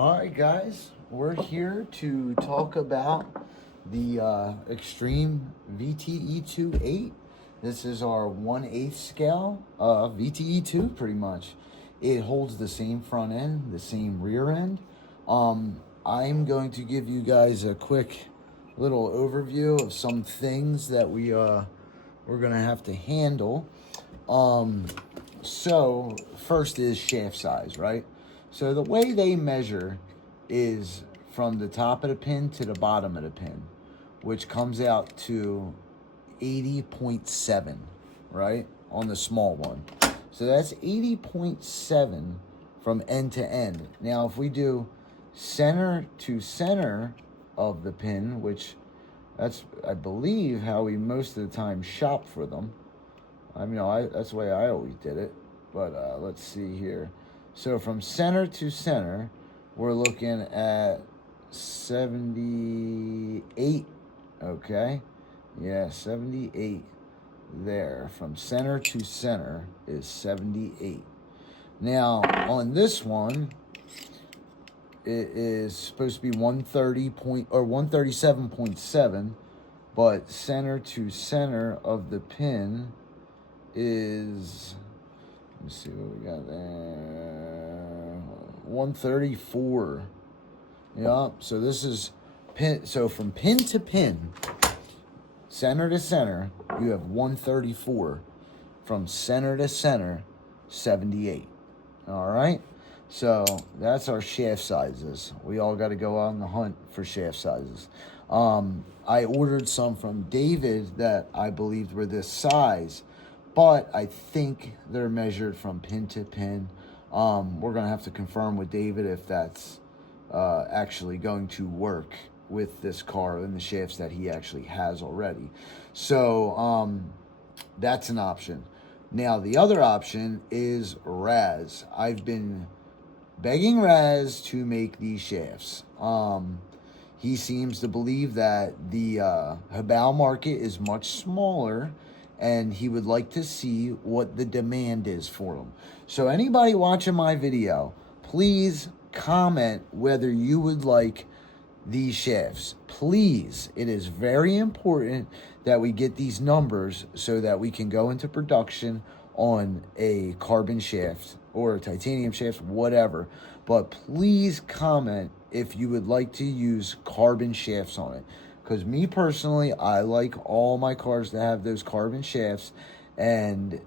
All right, guys, we're here to talk about the Extreme VTE2-8. This is our 1/8 scale VTE2, pretty much. It holds the same front end, the same rear end. I'm going to give you guys a quick little overview of some things that we're going to have to handle. So first is shaft size, right? So the way they measure is from the top of the pin to the bottom of the pin, which comes out to 80.7, right? On the small one. So that's 80.7 from end to end. Now, if we do center to center of the pin, which that's, I believe, how we most of the time shop for them. I mean, that's the way I always did it. But let's see here. So from center to center, we're looking at 78. Okay. Yeah, 78 there. From center to center is 78. Now, on this one, it is supposed to be 137.7, but center to center of the pin is, let's see what we got there, 134. Yeah, so this is pin. So from pin to pin, center to center, you have 134. From center to center, 78. All right, so that's our shaft sizes. We all got to go on the hunt for shaft sizes. I ordered some from David that I believed were this size, but I think they're measured from pin to pin. We're going to have to confirm with David if that's actually going to work with this car and the shafts that he actually has already. So that's an option. Now, the other option is Raz. I've been begging Raz to make these shafts. He seems to believe that the Habal market is much smaller, and he would like to see what the demand is for them. So anybody watching my video, please comment whether you would like these shafts. Please, it is very important that we get these numbers so that we can go into production on a carbon shaft or a titanium shaft, whatever. But please comment if you would like to use carbon shafts on it. Because me personally, I like all my cars to have those carbon shafts, and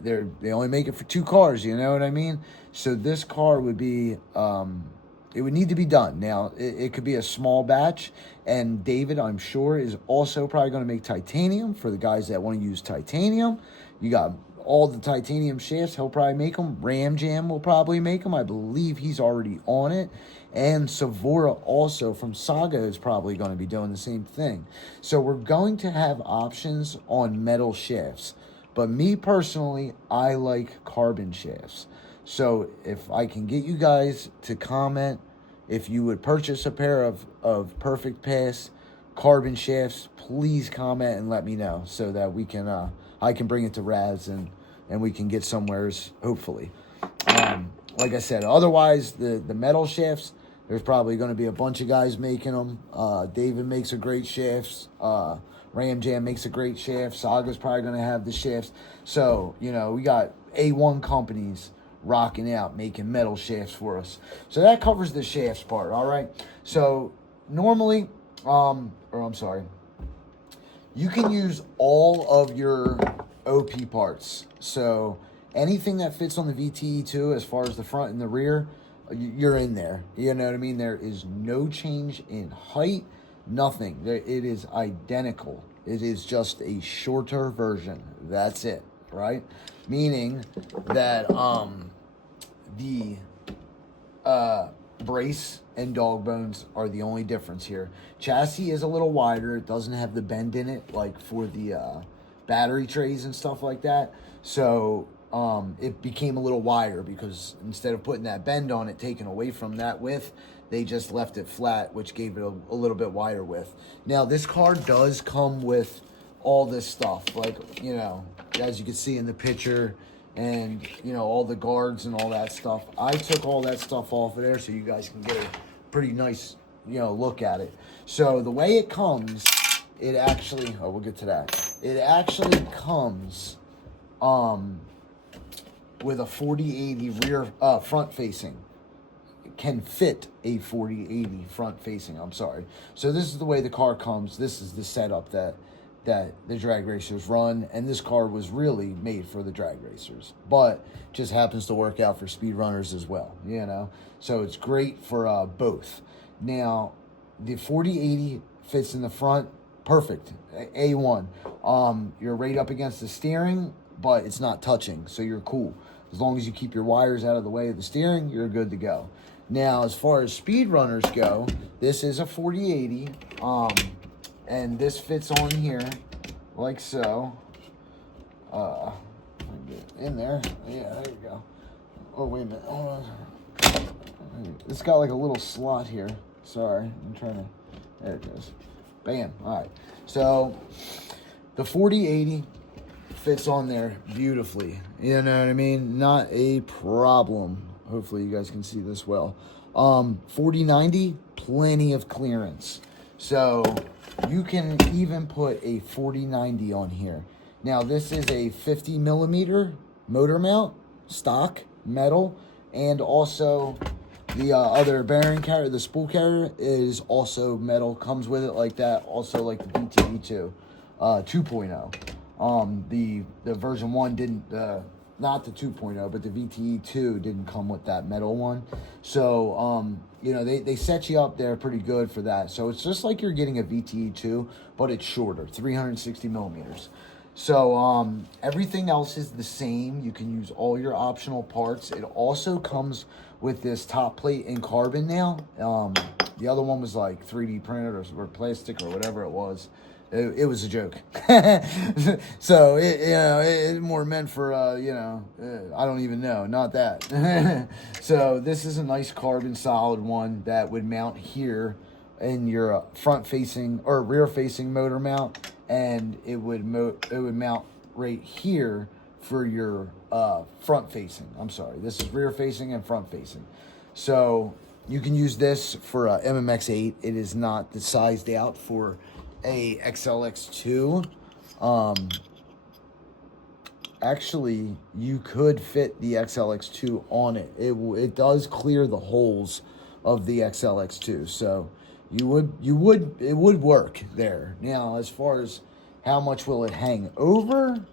they only make it for 2 cars, you know what I mean? So this car would be, it would need to be done. Now, it could be a small batch, and David, I'm sure, is also probably going to make titanium for the guys that want to use titanium. You got all the titanium shafts. He'll probably make them. Ram Jam will probably make them. I believe he's already on it. And Savora also from Saga is probably going to be doing the same thing. So we're going to have options on metal shafts. But me personally, I like carbon shafts. So if I can get you guys to comment if you would purchase a pair of Perfect Pass carbon shafts, please comment and let me know so that we can I can bring it to Raz and we can get somewheres, hopefully. Like I said, otherwise the metal shafts, there's probably going to be a bunch of guys making them. David makes a great shafts. Ram Jam makes a great shaft. Saga's probably going to have the shafts. So, you know, we got A1 companies rocking out, making metal shafts for us. So that covers the shafts part, all right? So normally, you can use all of your OP parts. So anything that fits on the VTE2 as far as the front and the rear, you're in there. You know what I mean? There is no change in height, nothing. It is identical. It is just a shorter version. That's it, right? Meaning that the brace and dog bones are the only difference here. Chassis is a little wider. It doesn't have the bend in it like for the battery trays and stuff like that. So it became a little wider because instead of putting that bend on it, taken away from that width, they just left it flat, which gave it a little bit wider width. Now, this car does come with all this stuff. Like, you know, as you can see in the picture, and, you know, all the guards and all that stuff. I took all that stuff off of there so you guys can get a pretty nice, you know, look at it. So the way it comes, it actually, oh, we'll get to that. It actually comes with a 4080 rear front facing. It can fit a 4080 front facing, I'm sorry. So this is the way the car comes. This is the setup that the drag racers run, and this car was really made for the drag racers, but just happens to work out for speed runners as well, you know. So it's great for both. Now, the 4080 fits in the front, perfect, A1. You're right up against the steering, but it's not touching, so you're cool. As long as you keep your wires out of the way of the steering, you're good to go. Now, as far as speed runners go, this is a 4080, and this fits on here like so. Get in there. Yeah, there you go. Oh, wait a minute. Hold on. It's got like a little slot here. Sorry, I'm trying to. There it goes. Bam. All right. So the 4080 fits on there beautifully. You know what I mean? Not a problem. Hopefully you guys can see this well. 4090, plenty of clearance. So you can even put a 4090 on here. Now this is a 50 millimeter motor mount, stock, metal, and also the other bearing carrier, the spool carrier, is also metal, comes with it like that, also like the VTE2 2.0. The version 1 didn't, not the 2.0, but the VTE2 didn't come with that metal one. So, you know, they set you up there pretty good for that. So it's just like you're getting a VTE2, but it's shorter, 360 millimeters. So everything else is the same. You can use all your optional parts. It also comes with this top plate in carbon now. The other one was like 3D printed or plastic or whatever it was. It was a joke. So it's more meant for you know, I don't even know, not that. So this is a nice carbon solid one that would mount here in your front facing or rear facing motor mount, and it would mount right here for your front facing. I'm sorry, this is rear facing and front facing. So you can use this for MMX8. It is not sized out for a XLX2. Actually, you could fit the XLX2 on it. It does clear the holes of the XLX2, so it would work there. Now, as far as how much will it hang over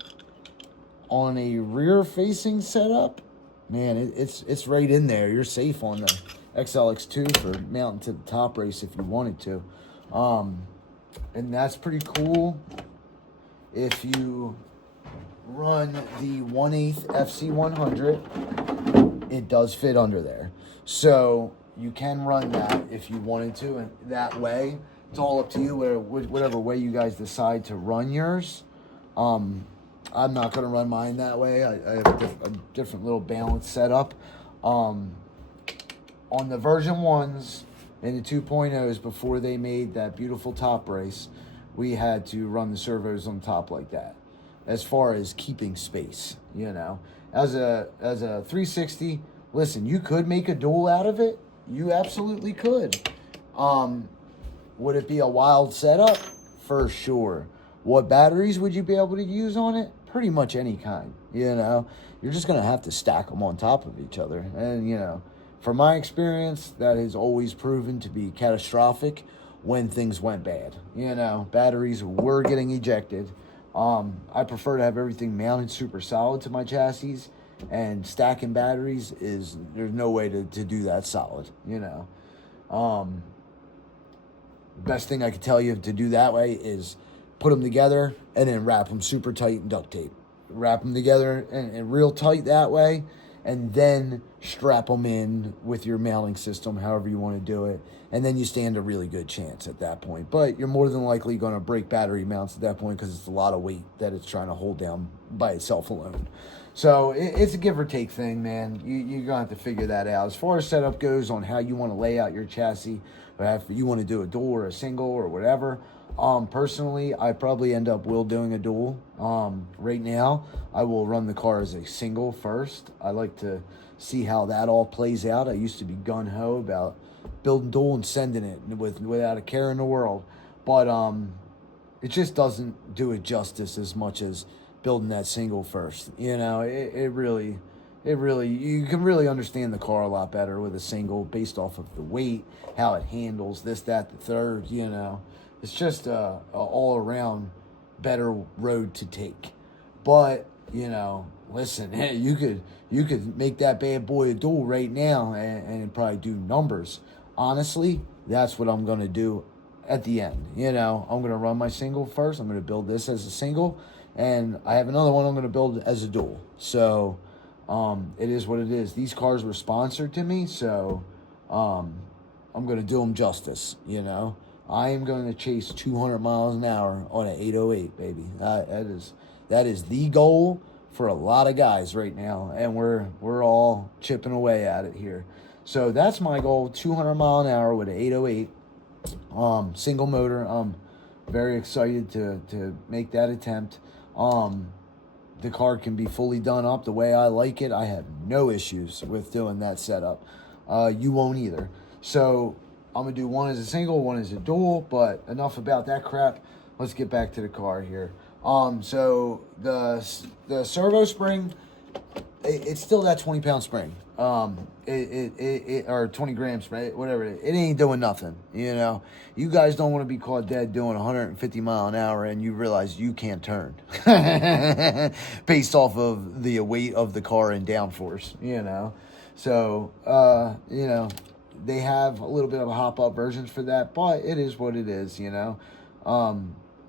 on a rear-facing setup, man, it's right in there. You're safe on the XLX2 for mounting to the top race if you wanted to. And that's pretty cool. If you run the 1/8 FC100, it does fit under there. So you can run that if you wanted to, and that way. It's all up to you, whatever way you guys decide to run yours. I'm not going to run mine that way. I have a different little balance setup. On the version 1s and the 2.0s, before they made that beautiful top race, we had to run the servos on top like that, as far as keeping space, you know. As a 360, listen, you could make a dual out of it. You absolutely could. Would it be a wild setup? For sure. What batteries would you be able to use on it? Pretty much any kind, you know. You're just going to have to stack them on top of each other. And, you know, from my experience, that has always proven to be catastrophic when things went bad. You know, batteries were getting ejected. I prefer to have everything mounted super solid to my chassis, and stacking batteries there's no way to do that solid, you know. Best thing I could tell you to do that way is put them together and then wrap them super tight in duct tape. Wrap them together and real tight that way, and then strap them in with your mounting system, however you want to do it, and then you stand a really good chance at that point. But you're more than likely going to break battery mounts at that point because it's a lot of weight that it's trying to hold down by itself alone. So it's a give or take thing, man. You're going to have to figure that out. As far as setup goes on how you want to lay out your chassis, or if you want to do a dual or a single or whatever, Personally, I probably end up doing a dual. Right now, I will run the car as a single first. I like to see how that all plays out. I used to be gung-ho about building dual and sending it without a care in the world. But it just doesn't do it justice as much as building that single first. You know, it really, you can really understand the car a lot better with a single based off of the weight, how it handles this, that, the third, you know. It's just a all around better road to take. But, you know, listen, you could make that bad boy a duel right now and probably do numbers. Honestly, that's what I'm going to do at the end. You know, I'm going to run my single first. I'm going to build this as a single. And I have another one I'm going to build as a dual. So, it is what it is. These cars were sponsored to me, so I'm going to do them justice, you know. I am going to chase 200 miles an hour on an 808, baby. That is the goal for a lot of guys right now, and we're all chipping away at it here. So that's my goal, 200 mile an hour with an 808, single motor. I'm very excited to make that attempt. The car can be fully done up the way I like it. I have no issues with doing that setup. You won't either. So I'm going to do one as a single, one as a dual, but enough about that crap. Let's get back to the car here. So the servo spring, it's still that 20-pound spring. Or 20 gram spring, whatever it ain't doing nothing, you know. You guys don't want to be caught dead doing 150 mile an hour and you realize you can't turn based off of the weight of the car and downforce, you know. So, you know, they have a little bit of a hop-up versions for that, but it is what it is, you know.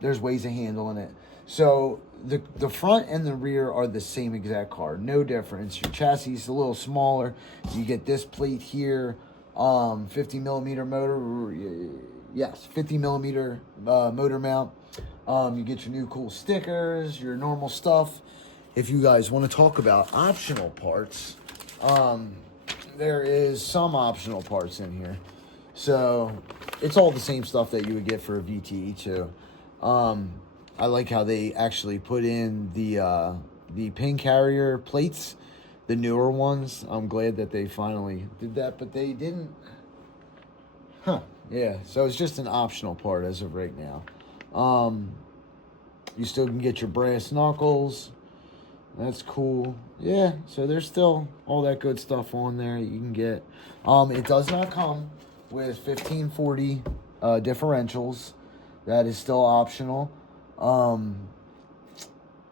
There's ways of handling it. So the front and the rear are the same exact car, no difference. Your chassis is a little smaller. You get this plate here, 50 millimeter motor. Yes, 50 millimeter motor mount. You get your new cool stickers, your normal stuff. If you guys want to talk about optional parts, there is some optional parts in here. So it's all the same stuff that you would get for a VTE2. I like how they actually put in the pin carrier plates, the newer ones. I'm glad that they finally did that, but they didn't. Huh. Yeah, so it's just an optional part as of right now. You still can get your brass knuckles. That's cool. Yeah, so there's still all that good stuff on there you can get. It does not come with 1540 differentials. That is still optional.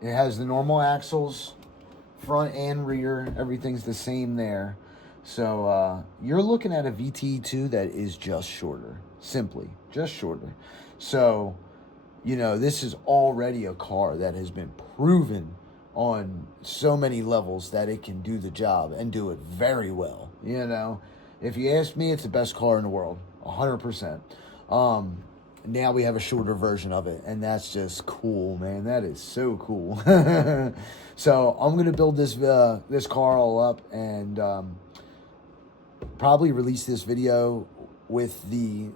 It has the normal axles, front and rear. Everything's the same there. So you're looking at a VTE2 that is just shorter. Simply, just shorter. So, you know, this is already a car that has been proven on so many levels that it can do the job and do it very well. You know, if you ask me, it's the best car in the world, 100%. Now we have a shorter version of it, and that's just cool, man. That is so cool. So I'm gonna build this car all up and probably release this video with the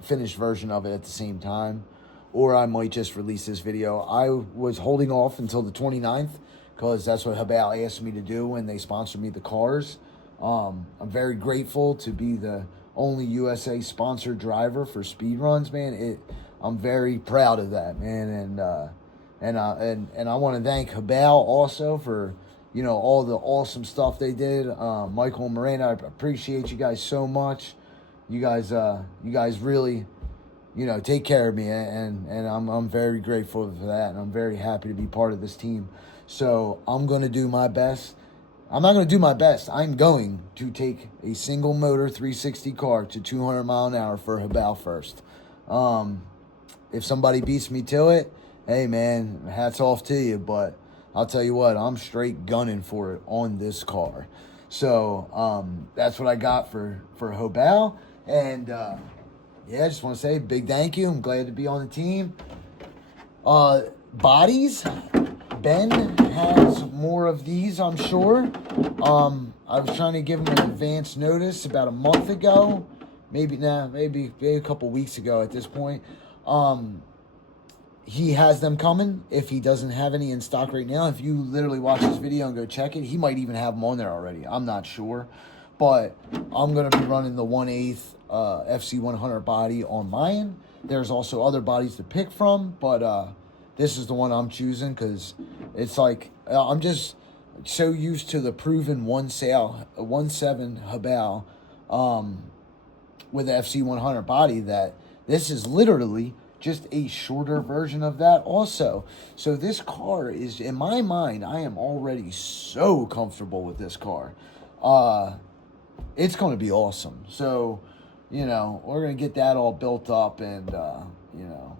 finished version of it at the same time. Or I might just release this video. I was holding off until the 29th because that's what Habal asked me to do when they sponsored me the cars. I'm very grateful to be the only USA sponsored driver for speed runs, man. I'm very proud of that, man. And I want to thank Habal also for, you know, all the awesome stuff they did. Michael and Moreno, I appreciate you guys so much. You guys really, you know, take care of me, and I'm very grateful for that, and I'm very happy to be part of this team. So I'm going to do my best. I'm not going to do my best. I'm going to take a single motor 360 car to 200 mile an hour for Habal first. If somebody beats me to it, hey man, hats off to you, but I'll tell you what, I'm straight gunning for it on this car. So that's what I got for Habal, and yeah, I just want to say big thank you. I'm glad to be on the team. Bodies, Ben has more of these, I'm sure. I was trying to give him an advance notice about a month ago, maybe a couple weeks ago at this point. He has them coming. If he doesn't have any in stock right now, if you literally watch this video and go check it, he might even have them on there already. I'm not sure. But I'm going to be running the 1/8 FC100 body on mine. There's also other bodies to pick from, but this is the one I'm choosing because it's like I'm just so used to the proven 1.7 Habal with the FC100 body that this is literally just a shorter version of that also. So this car is, in my mind, I am already so comfortable with this car. It's going to be awesome. So, you know, we're going to get that all built up and, you know,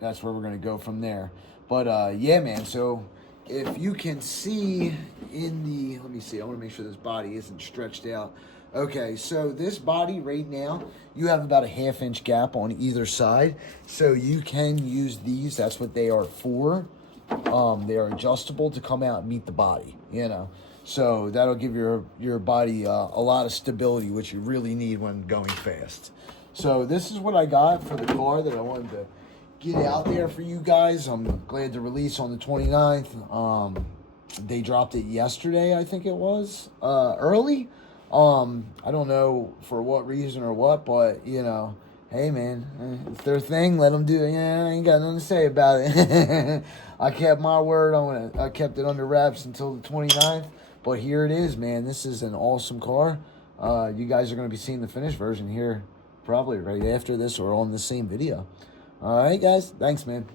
that's where we're going to go from there. But, yeah, man, so if you can see in the, let me see, I want to make sure this body isn't stretched out. Okay, so this body right now, you have about a 1/2 inch gap on either side. So you can use these. That's what they are for. They are adjustable to come out and meet the body, you know. So that'll give your body a lot of stability, which you really need when going fast. So this is what I got for the car that I wanted to get out there for you guys. I'm glad to release on the 29th. They dropped it yesterday, I think it was, early. I don't know for what reason or what, but, you know, hey, man, it's their thing. Let them do it. Yeah, I ain't got nothing to say about it. I kept my word. I kept it under wraps until the 29th. But here it is, man. This is an awesome car. You guys are going to be seeing the finished version here probably right after this or on the same video. All right, guys. Thanks, man.